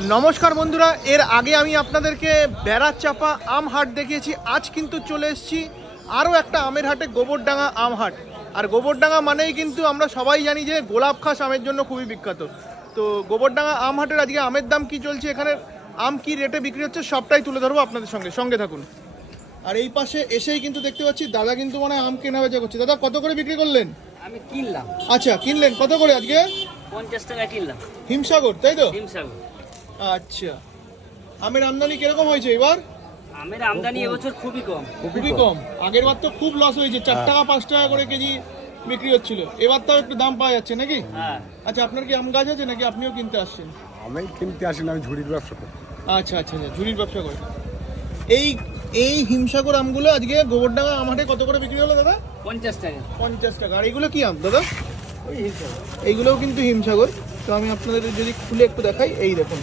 নমস্কার বন্ধুরা, এর আগে আমি আপনাদেরকে বেড়াচাপা আম হাট দেখিয়েছি। আজ কিন্তু চলে এসেছি আরও একটা আমের হাটে, গোবরডাঙ্গা আম হাট। আর গোবরডাঙ্গা মানেই কিন্তু আমরা সবাই জানি যে গোলাপ খাস আমের জন্য খুবই বিখ্যাত। তো গোবরডাঙ্গা আম হাটের আজকে আমের দাম কি চলছে, এখানে আম কি রেটে বিক্রি হচ্ছে, সবটাই তুলে ধরবো আপনাদের সঙ্গে থাকুন। আর এই পাশে এসেই কিন্তু দেখতে পাচ্ছি দাদা কিন্তু মানে আম কেনা বেচা করছে। দাদা, কত করে বিক্রি করলেন? আমি কিনলাম আচ্ছা, কিনলেন কত করে আজকে? 50 টাকা কিনলাম। হিমসাগর, তাই তো? হিমসাগর আচ্ছা, আমের আমদানি কিরকম হয়েছে এবার? আমের আমদানি এবছর খুবই কম। খুবই কম। আগের বার তো খুব লস হয়েছে, 4 টাকা 5 টাকা করে কেজি বিক্রি হচ্ছিল। এবার তাও একটু দাম পাওয়া যাচ্ছে নাকি? হ্যাঁ, আচ্ছা, আপনার কি আম গাছ আছে নাকি আপনিও কিনতে আসছেন? আমি কিনতে আসি না, আমি ঝুড়ির ব্যবসা করি। আচ্ছা আচ্ছা আচ্ছা, ঝুড়ির ব্যবসা করে। এই এই হিমসাগর আমগুলো আজকে গোবরডাঙ্গা আম হাটে কত করে বিক্রি হলো দাদা? 50 টাকা। 50 টাকা। আর এইগুলো কি আম দাদা? ওই হিমসাগর। এইগুলোও কিন্তু হিমসাগর। তো আমি আপনাদের যদি খুলে একটু দেখাই, এই দেখুন